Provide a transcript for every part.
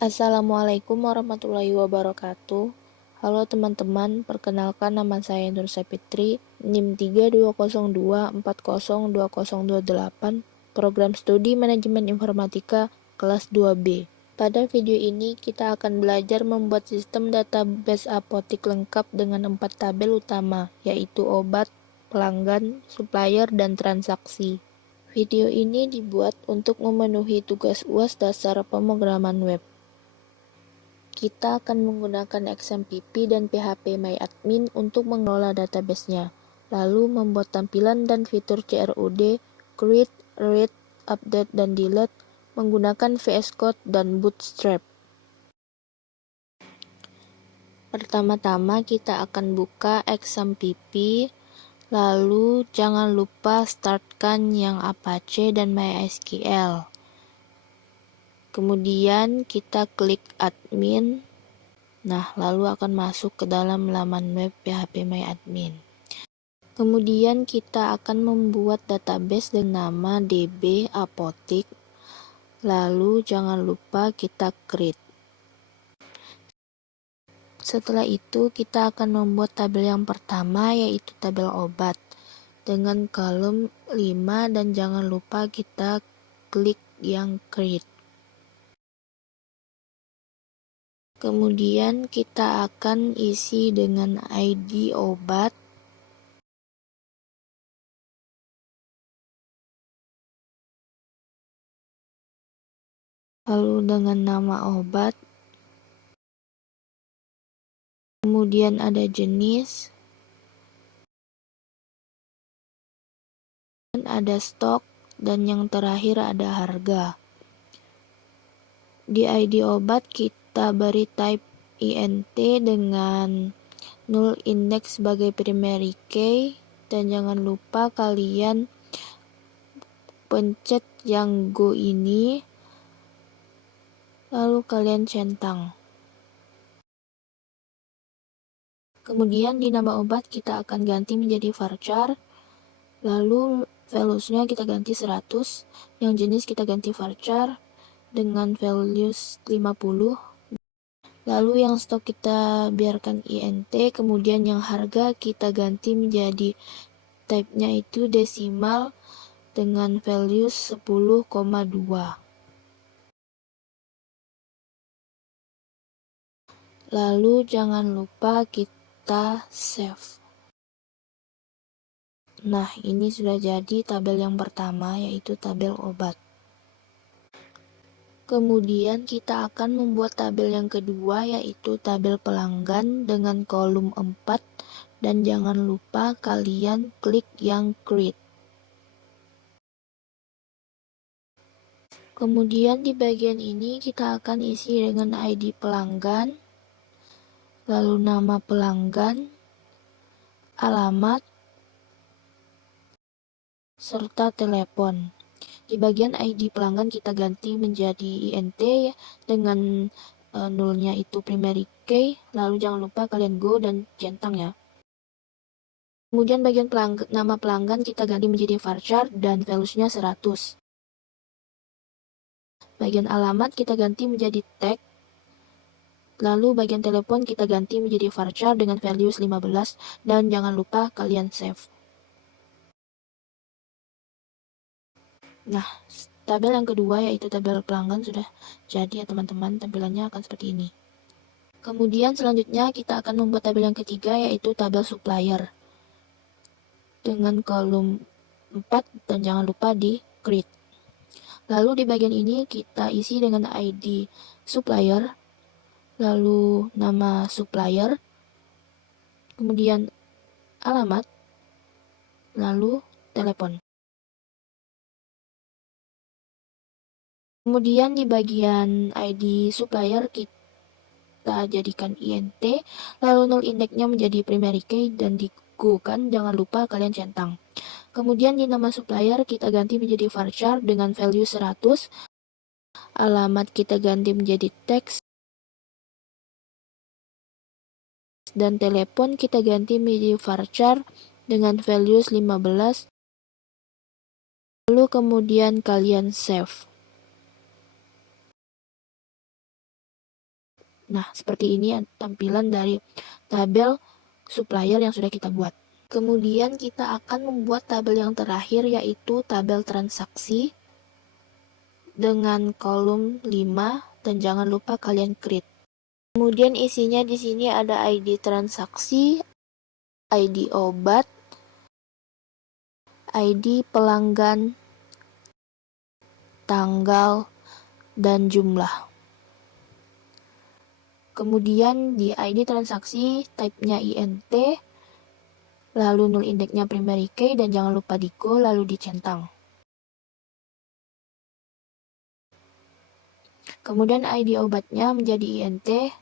Assalamualaikum warahmatullahi wabarakatuh. Halo teman-teman, perkenalkan nama saya Nur Sapitri, NIM 3202402028, Program Studi Manajemen Informatika kelas 2B. Pada video ini kita akan belajar membuat sistem database apotik lengkap dengan 4 tabel utama, yaitu obat, pelanggan, supplier, dan transaksi. Video ini dibuat untuk memenuhi tugas UAS dasar pemrograman web. Kita akan menggunakan XMPP dan phpMyAdmin untuk mengelola database-nya, lalu membuat tampilan dan fitur CRUD, create, read, update, dan delete menggunakan VS Code dan Bootstrap. Pertama-tama kita akan buka XMPP, lalu jangan lupa startkan yang Apache dan MySQL. Kemudian kita klik admin. Nah, lalu akan masuk ke dalam laman web phpMyAdmin. Kemudian kita akan membuat database dengan nama DB Apotik. Lalu jangan lupa kita create. Setelah itu kita akan membuat tabel yang pertama, yaitu tabel obat dengan kolom 5, dan jangan lupa kita klik yang create. Kemudian kita akan isi dengan ID obat, lalu dengan nama obat, kemudian ada jenis, dan ada stok, dan yang terakhir ada harga. Di ID obat kita beri type INT dengan null index sebagai primary key, dan jangan lupa kalian pencet yang go ini, lalu kalian centang. Kemudian di nama obat kita akan ganti menjadi varchar, lalu values-nya kita ganti 100, yang jenis kita ganti varchar dengan values 50, lalu yang stok kita biarkan INT, kemudian yang harga kita ganti menjadi type-nya itu desimal dengan values 10,2. Lalu jangan lupa kita save. Nah, ini sudah jadi tabel yang pertama, yaitu tabel obat. Kemudian kita akan membuat tabel yang kedua, yaitu tabel pelanggan dengan kolom 4, dan jangan lupa kalian klik yang create. Kemudian di bagian ini kita akan isi dengan ID pelanggan, lalu nama pelanggan, alamat, serta telepon. Di bagian ID pelanggan kita ganti menjadi INT dengan nullnya itu primary key, lalu jangan lupa kalian go dan centang ya. Kemudian bagian nama pelanggan kita ganti menjadi varchar dan values-nya 100. Bagian alamat kita ganti menjadi tag. Lalu bagian telepon kita ganti menjadi varchar dengan values 15, dan jangan lupa kalian save. Nah, tabel yang kedua yaitu tabel pelanggan sudah jadi ya teman-teman, tampilannya akan seperti ini. Kemudian selanjutnya kita akan membuat tabel yang ketiga, yaitu tabel supplier dengan kolom 4, dan jangan lupa di create. Lalu di bagian ini kita isi dengan ID supplier, lalu nama supplier, kemudian alamat, lalu telepon. Kemudian di bagian ID supplier kita jadikan INT, lalu null index-nya menjadi primary key dan digunakan, jangan lupa kalian centang. Kemudian di nama supplier kita ganti menjadi varchar dengan value 100, alamat kita ganti menjadi teks, dan telepon kita ganti menjadi varchar dengan values 15, lalu kemudian kalian save. Nah, seperti ini tampilan dari tabel supplier yang sudah kita buat. Kemudian kita akan membuat tabel yang terakhir, yaitu tabel transaksi dengan kolom 5, dan jangan lupa kalian create. Kemudian isinya di sini ada ID transaksi, ID obat, ID pelanggan, tanggal, dan jumlah. Kemudian di ID transaksi type-nya INT, lalu null index-nya primary key, dan jangan lupa di go, lalu dicentang. Kemudian ID obatnya menjadi INT,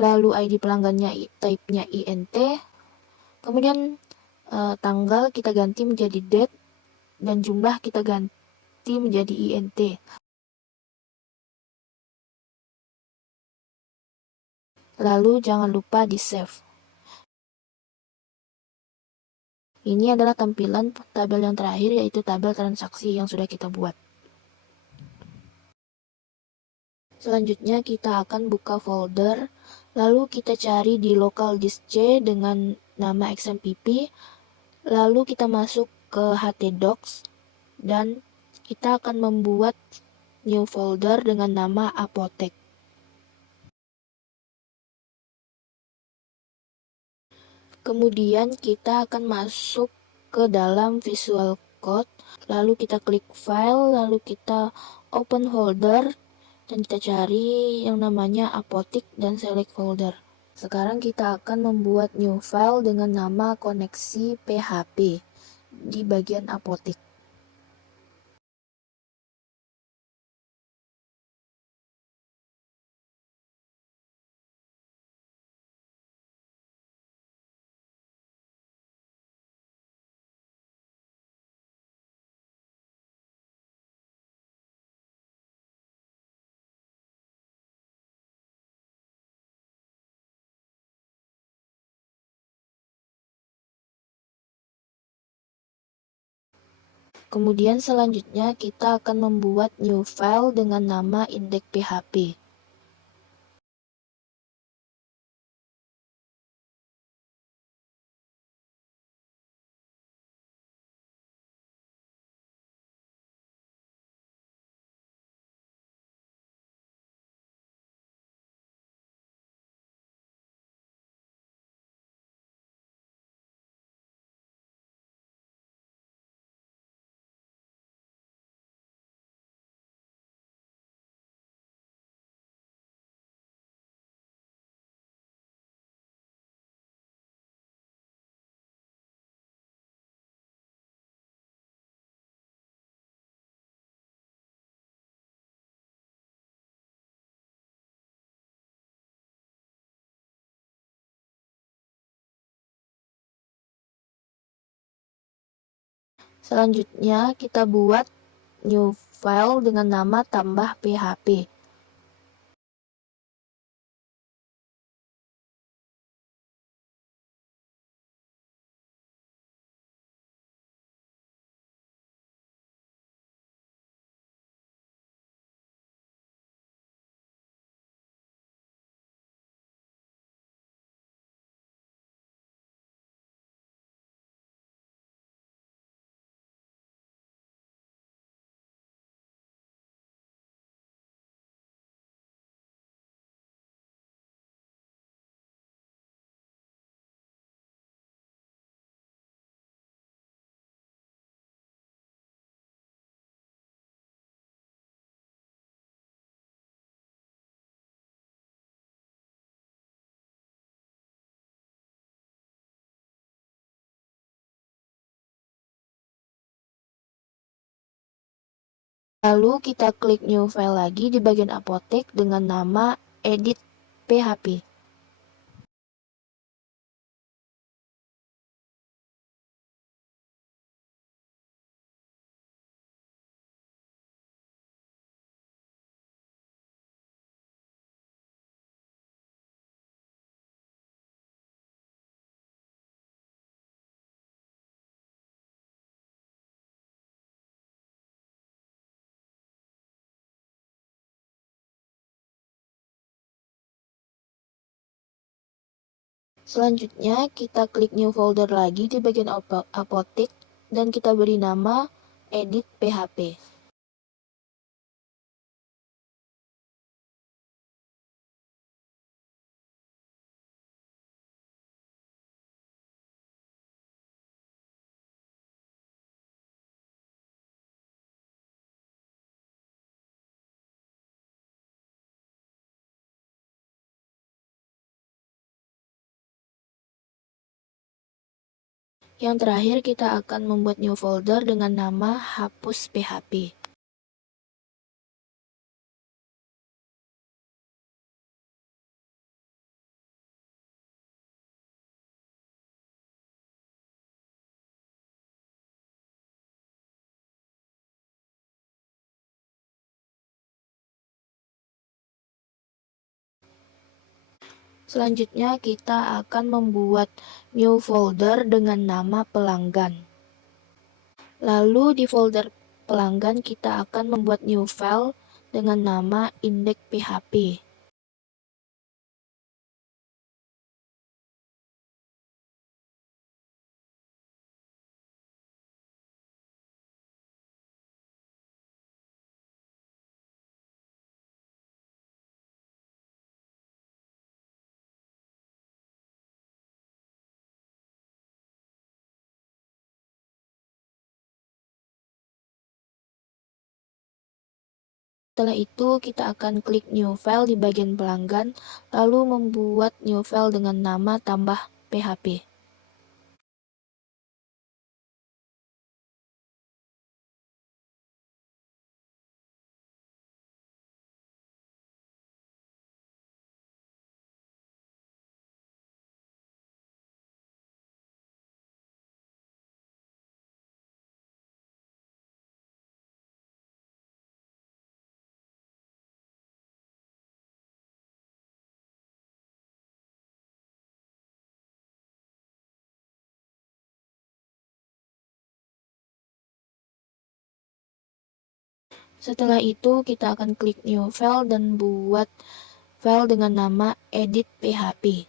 lalu ID pelanggannya type-nya INT, kemudian tanggal kita ganti menjadi date, dan jumlah kita ganti menjadi INT. Lalu jangan lupa di save. Ini adalah tampilan tabel yang terakhir, yaitu tabel transaksi yang sudah kita buat. Selanjutnya kita akan buka folder, lalu kita cari di local disk C dengan nama XMPP, lalu kita masuk ke htdocs, dan kita akan membuat new folder dengan nama apotek. Kemudian kita akan masuk ke dalam Visual Code, lalu kita klik file, lalu kita open folder, dan kita cari yang namanya apotik dan select folder. Sekarang kita akan membuat new file dengan nama koneksi PHP di bagian apotik. Kemudian selanjutnya kita akan membuat new file dengan nama index.php. Selanjutnya kita buat new file dengan nama tambah php. Lalu kita klik new file lagi di bagian apotek dengan nama edit php. Selanjutnya, kita klik new folder lagi di bagian apotik dan kita beri nama edit PHP. Yang terakhir, kita akan membuat new folder dengan nama hapus PHP. Selanjutnya, kita akan membuat new folder dengan nama pelanggan. Lalu di folder pelanggan, kita akan membuat new file dengan nama index.php. Setelah itu, kita akan klik new file di bagian pelanggan, lalu membuat new file dengan nama tambah PHP. Setelah itu, kita akan klik new file dan buat file dengan nama edit PHP.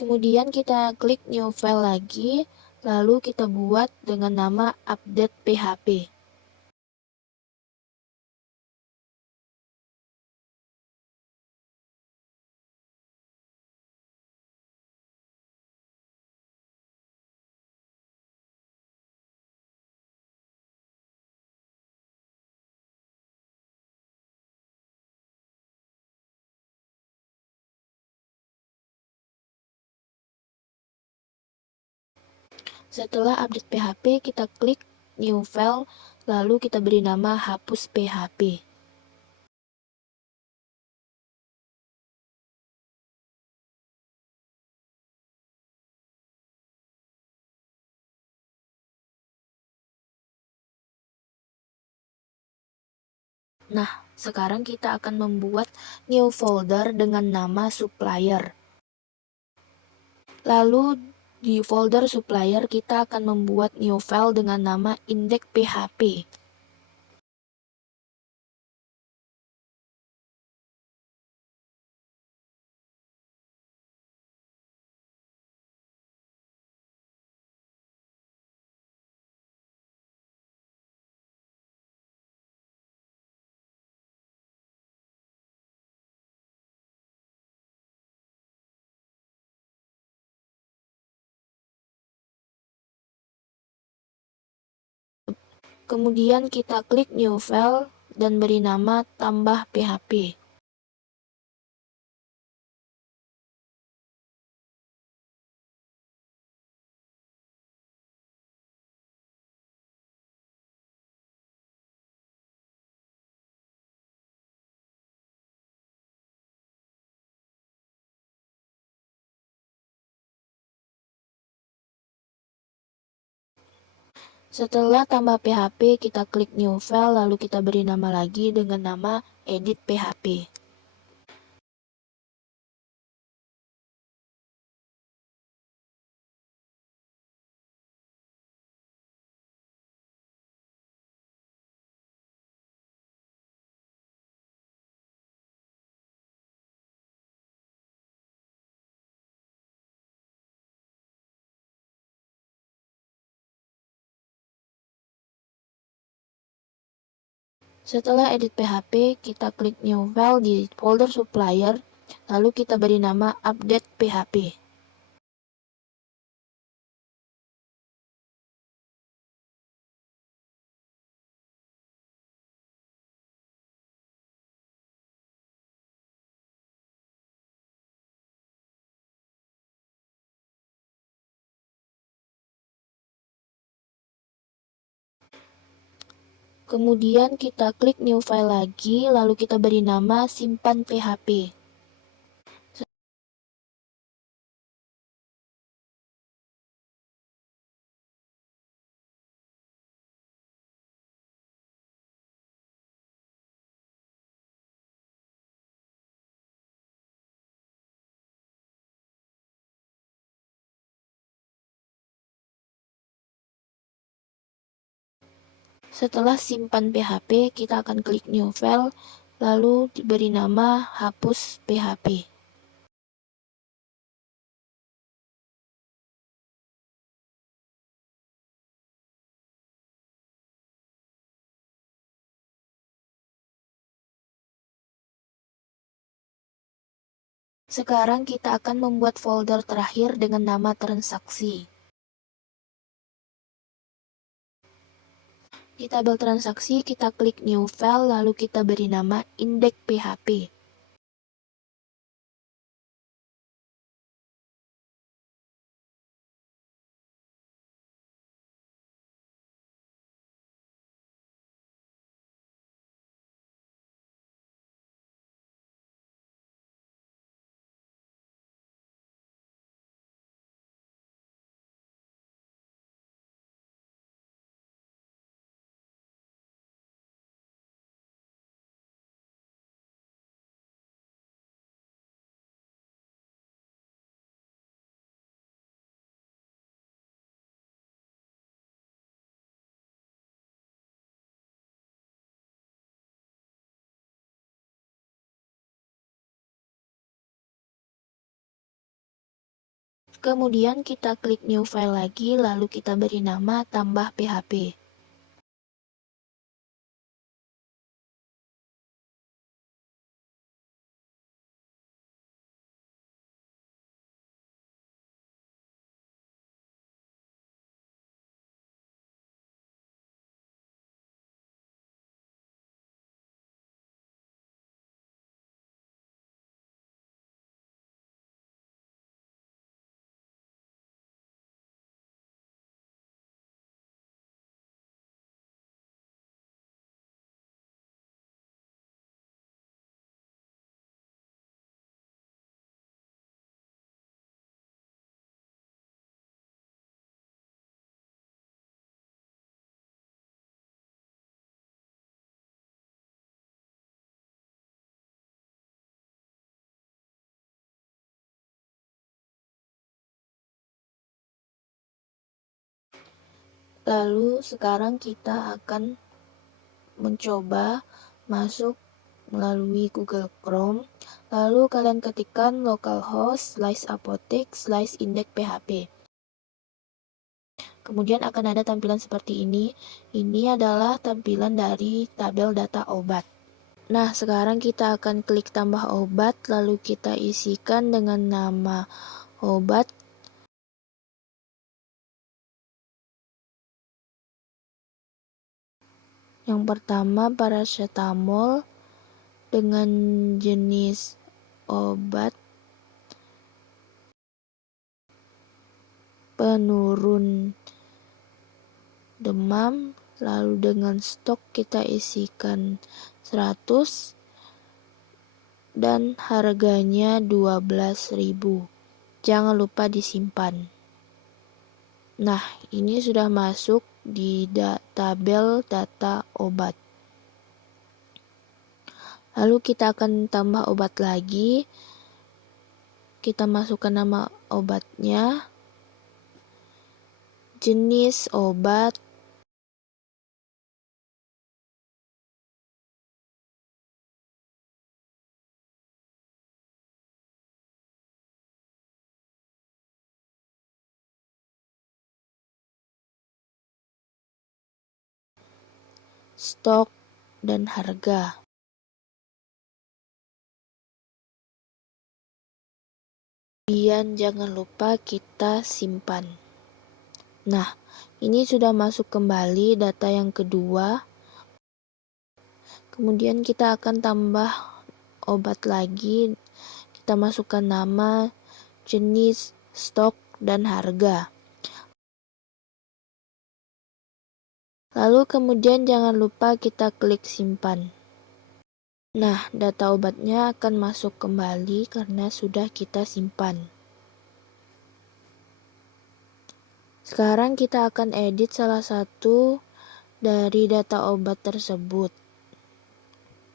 Kemudian kita klik new file lagi, lalu kita buat dengan nama update PHP. Setelah update PHP, kita klik new file, lalu kita beri nama hapus PHP. Nah, sekarang kita akan membuat new folder dengan nama supplier. Lalu di folder supplier kita akan membuat new file dengan nama index.php. Kemudian kita klik new file dan beri nama tambah PHP. Setelah tambah PHP, kita klik new file, lalu kita beri nama lagi dengan nama edit PHP. Setelah edit PHP, kita klik new file di folder supplier, lalu kita beri nama update PHP. Kemudian kita klik new file lagi, lalu kita beri nama simpan PHP. Setelah simpan PHP, kita akan klik new file, lalu diberi nama hapus PHP. Sekarang kita akan membuat folder terakhir dengan nama transaksi. Di tabel transaksi, kita klik new file, lalu kita beri nama index PHP. Kemudian kita klik new file lagi, lalu kita beri nama tambah PHP. Lalu sekarang kita akan mencoba masuk melalui Google Chrome, lalu kalian ketikkan localhost/apotek/index.php. Kemudian akan ada tampilan seperti ini. Ini adalah tampilan dari tabel data obat. Nah, sekarang kita akan klik tambah obat, lalu kita isikan dengan nama obat. Yang pertama paracetamol dengan jenis obat penurun demam, lalu dengan stok kita isikan 100 dan harganya 12.000. Jangan lupa disimpan. Nah, ini sudah masuk di tabel data obat. Lalu kita akan tambah obat lagi. Kita masukkan nama obatnya, jenis obat, stok, dan harga. Kemudian jangan lupa kita simpan. Nah, ini sudah masuk kembali data yang kedua. Kemudian kita akan tambah obat lagi. Kita masukkan nama, jenis, stok, dan harga. Lalu kemudian jangan lupa kita klik simpan. Nah, data obatnya akan masuk kembali karena sudah kita simpan. Sekarang kita akan edit salah satu dari data obat tersebut.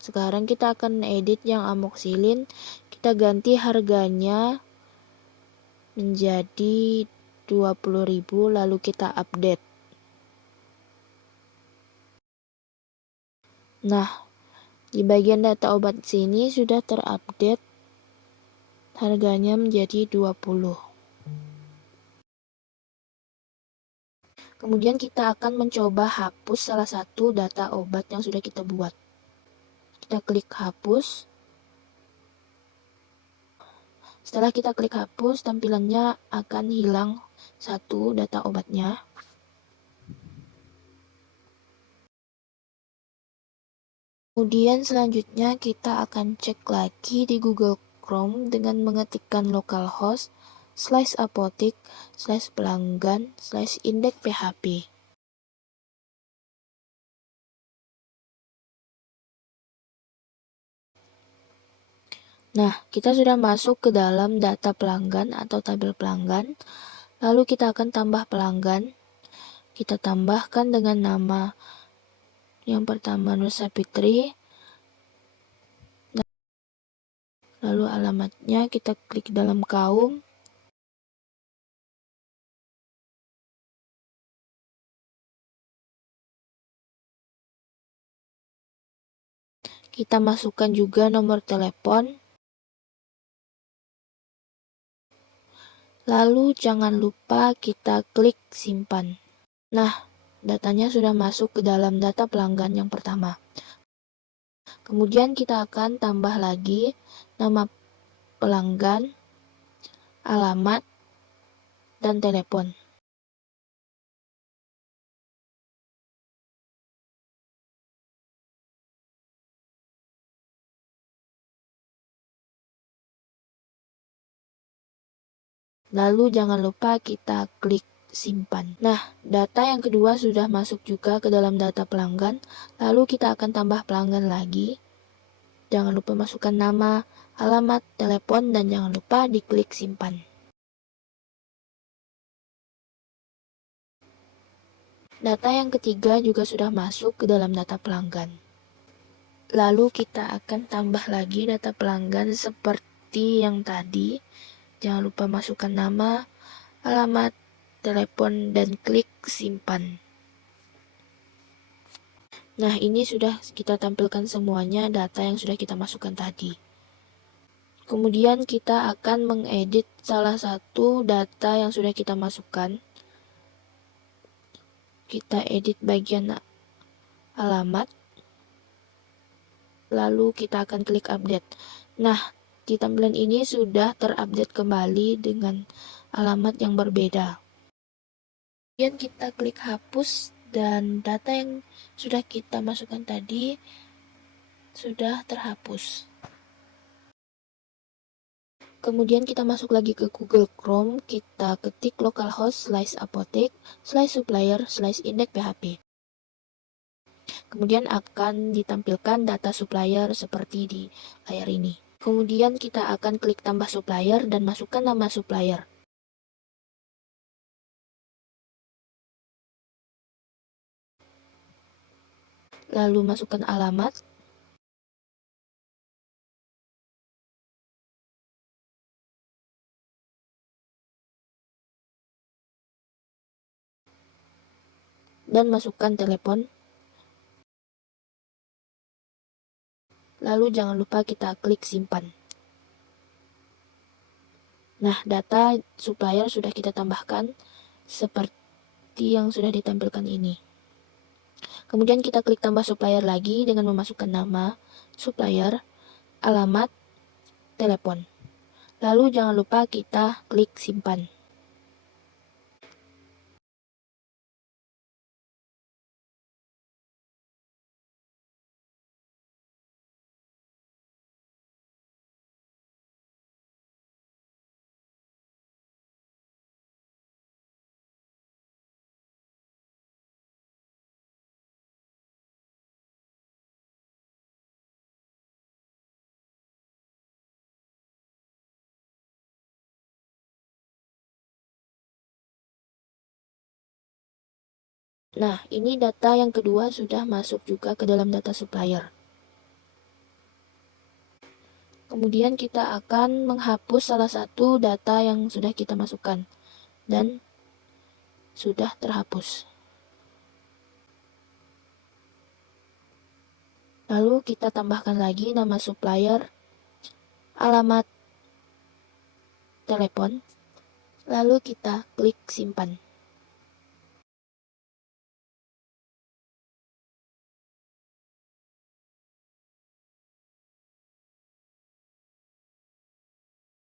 Sekarang kita akan edit yang amoxicillin. Kita ganti harganya menjadi 20.000, lalu kita update. Nah, di bagian data obat sini sudah terupdate harganya menjadi 20. Kemudian kita akan mencoba hapus salah satu data obat yang sudah kita buat. Kita klik hapus. Setelah kita klik hapus, tampilannya akan hilang satu data obatnya. Kemudian selanjutnya kita akan cek lagi di Google Chrome dengan mengetikkan localhost /apotik/pelanggan/index.php. Nah, kita sudah masuk ke dalam data pelanggan atau tabel pelanggan. Lalu kita akan tambah pelanggan. Kita tambahkan dengan nama yang pertama Nur Sapitri. Lalu alamatnya kita klik dalam kaum. Kita masukkan juga nomor telepon. Lalu jangan lupa kita klik simpan. Nah, datanya sudah masuk ke dalam data pelanggan yang pertama. Kemudian kita akan tambah lagi nama pelanggan, alamat, dan telepon. Lalu jangan lupa kita klik simpan. Nah, data yang kedua sudah masuk juga ke dalam data pelanggan. Lalu kita akan tambah pelanggan lagi. Jangan lupa masukkan nama, alamat, telepon, dan jangan lupa diklik simpan. Data yang ketiga juga sudah masuk ke dalam data pelanggan. Lalu kita akan tambah lagi data pelanggan seperti yang tadi. Jangan lupa masukkan nama, alamat, telepon, dan klik simpan. Nah, ini sudah kita tampilkan semuanya data yang sudah kita masukkan tadi. Kemudian kita akan mengedit salah satu data yang sudah kita masukkan. Kita edit bagian alamat. Lalu kita akan klik update. Nah, di tampilan ini sudah terupdate kembali dengan alamat yang berbeda. Kemudian kita klik hapus dan data yang sudah kita masukkan tadi sudah terhapus. Kemudian kita masuk lagi ke Google Chrome, kita ketik localhost /apotik/supplier/index.php. Kemudian akan ditampilkan data supplier seperti di layar ini. Kemudian kita akan klik tambah supplier dan masukkan nama supplier. lalu masukkan alamat, dan masukkan telepon. Lalu jangan lupa kita klik simpan. Nah, data supplier sudah kita tambahkan seperti yang sudah ditampilkan ini. Kemudian kita klik tambah supplier lagi dengan memasukkan nama, supplier, alamat, telepon. Lalu jangan lupa kita klik simpan. Nah, ini data yang kedua sudah masuk juga ke dalam data supplier. Kemudian kita akan menghapus salah satu data yang sudah kita masukkan dan sudah terhapus. Lalu kita tambahkan lagi nama supplier, alamat, telepon, lalu kita klik simpan.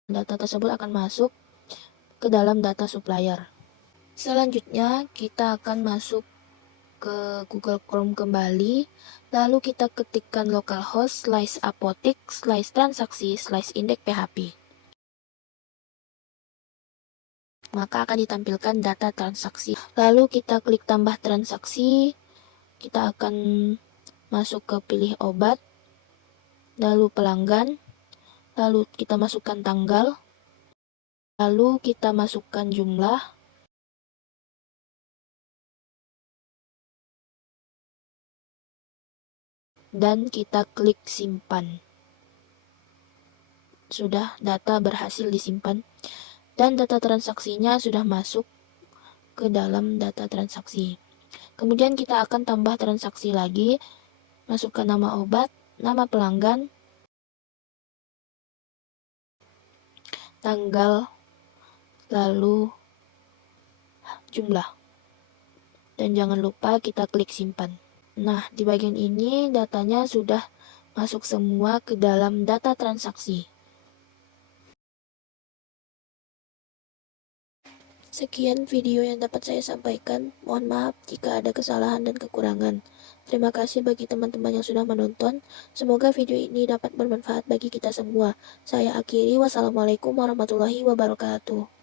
Data tersebut akan masuk ke dalam data supplier. Selanjutnya kita akan masuk ke Google Chrome kembali, lalu kita ketikkan localhost /apotik/transaksi/index.php. Maka akan ditampilkan data transaksi. Lalu kita klik tambah transaksi, kita akan masuk ke pilih obat, lalu pelanggan, lalu kita masukkan tanggal, lalu kita masukkan jumlah, dan kita klik simpan. Sudah, data berhasil disimpan dan data transaksinya sudah masuk ke dalam data transaksi. Kemudian kita akan tambah transaksi lagi, masukkan nama obat, nama pelanggan, tanggal, lalu jumlah. Dan jangan lupa kita klik simpan. Nah, di bagian ini datanya sudah masuk semua ke dalam data transaksi. Sekian video yang dapat saya sampaikan. Mohon maaf jika ada kesalahan dan kekurangan. Terima kasih bagi teman-teman yang sudah menonton. Semoga video ini dapat bermanfaat bagi kita semua. Saya akhiri. Wassalamualaikum warahmatullahi wabarakatuh.